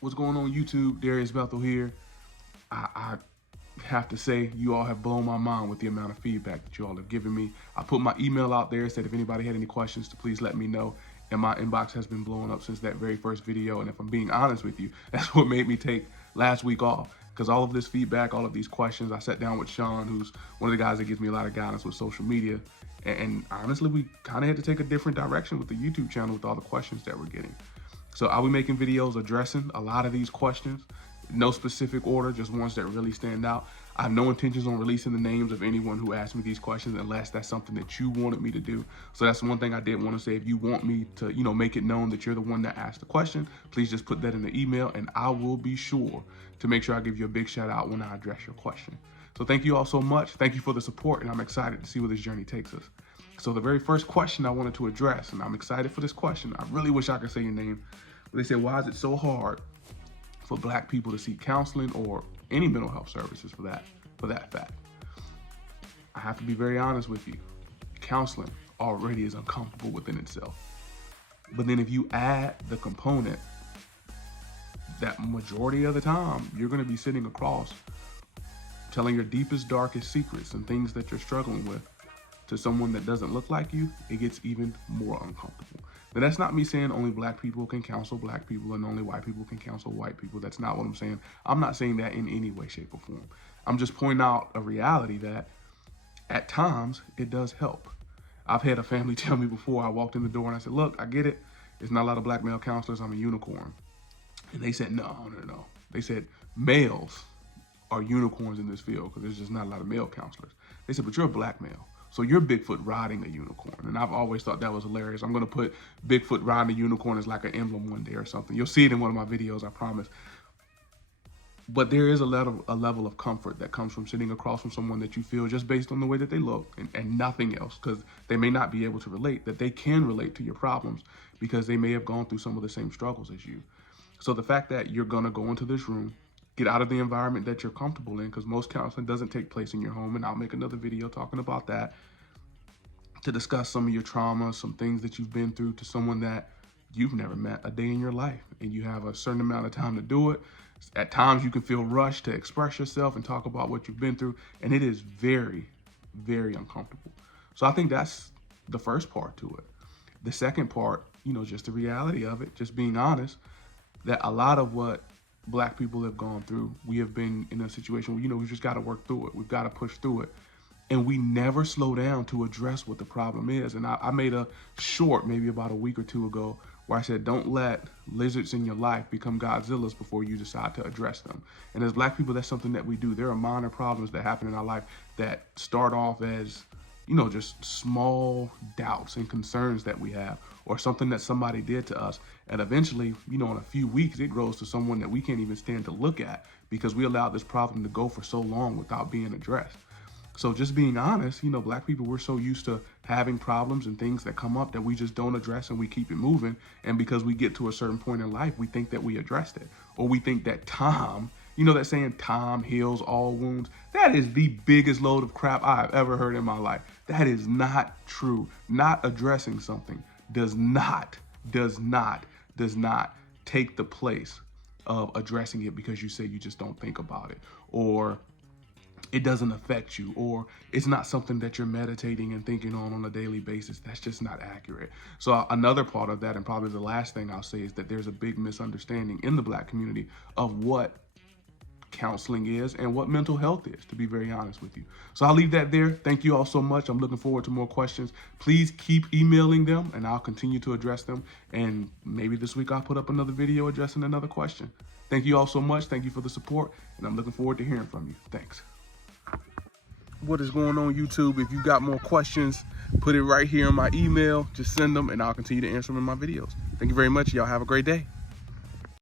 What's going on YouTube? Darrius Bethel here. I have to say, you all have blown my mind with the amount of feedback that you all have given me. I put my email out there, said if anybody had any questions to please let me know. And my inbox has been blowing up since that very first video. And if I'm being honest with you, that's what made me take last week off. Because all of this feedback, all of these questions, I sat down with Sean, who's one of the guys that gives me a lot of guidance with social media. And honestly, we kind of had to take a different direction with the YouTube channel with all the questions that we're getting. So I'll be making videos addressing a lot of these questions. No specific order, just ones that really stand out. I have no intentions on releasing the names of anyone who asked me these questions unless that's something that you wanted me to do. So that's one thing I did want to say. If you want me to, make it known that you're the one that asked the question, please just put that in the email and I will be sure to make sure I give you a big shout out when I address your question. So thank you all so much. Thank you for the support, and I'm excited to see where this journey takes us. So the very first question I wanted to address, and I'm excited for this question. I really wish I could say your name. But they said, why is it so hard for Black people to seek counseling or any mental health services for that fact? I have to be very honest with you. Counseling already is uncomfortable within itself. But then if you add the component that majority of the time you're going to be sitting across telling your deepest, darkest secrets and things that you're struggling with to someone that doesn't look like you, it gets even more uncomfortable. Now, that's not me saying only Black people can counsel Black people and only white people can counsel white people. That's not what I'm saying. I'm not saying that in any way, shape, or form. I'm just pointing out a reality that at times it does help. I've had a family tell me before, I walked in the door and I said, look, I get it. There's not a lot of Black male counselors. I'm a unicorn. And they said, no. They said males are unicorns in this field because there's just not a lot of male counselors. They said, but you're a Black male. So you're Bigfoot riding a unicorn. And I've always thought that was hilarious. I'm going to put Bigfoot riding a unicorn as like an emblem one day or something. You'll see it in one of my videos, I promise. But there is a level of comfort that comes from sitting across from someone that you feel just based on the way that they look and nothing else, because they may not be able to relate, that they can relate to your problems because they may have gone through some of the same struggles as you. So the fact that you're going to go into this room, get out of the environment that you're comfortable in, because most counseling doesn't take place in your home, and I'll make another video talking about that, to discuss some of your trauma, some things that you've been through to someone that you've never met a day in your life, and you have a certain amount of time to do it. At times you can feel rushed to express yourself and talk about what you've been through, and it is very, very uncomfortable. So I think that's the first part to it. The second part, just the reality of it, just being honest, that a lot of what Black people have gone through, we have been in a situation where, we've just got to work through it. We've got to push through it. And we never slow down to address what the problem is. And I made a short, maybe about a week or two ago, where I said, don't let lizards in your life become Godzillas before you decide to address them. And as Black people, that's something that we do. There are minor problems that happen in our life that start off as, just small doubts and concerns that we have, or something that somebody did to us. And eventually, in a few weeks, it grows to someone that we can't even stand to look at because we allowed this problem to go for so long without being addressed. So just being honest, Black people, we're so used to having problems and things that come up that we just don't address and we keep it moving. And because we get to a certain point in life, we think that we addressed it. Or we think that time, that saying, time heals all wounds. That is the biggest load of crap I've ever heard in my life. That is not true. Not addressing something does not take the place of addressing it because you say you just don't think about it, or it doesn't affect you, or it's not something that you're meditating and thinking on a daily basis. That's just not accurate. So another part of that, and probably the last thing I'll say, is that there's a big misunderstanding in the Black community of what counseling is and what mental health is, to be very honest with you. So I'll leave that there. Thank you all so much. I'm looking forward to more questions. Please keep emailing them and I'll continue to address them. And maybe this week I'll put up another video addressing another question. Thank you all so much. Thank you for the support, and I'm looking forward to hearing from you. Thanks. What is going on, YouTube? If you got more questions, put it right here in my email. Just send them and I'll continue to answer them in my videos. Thank you very much. Y'all have a great day.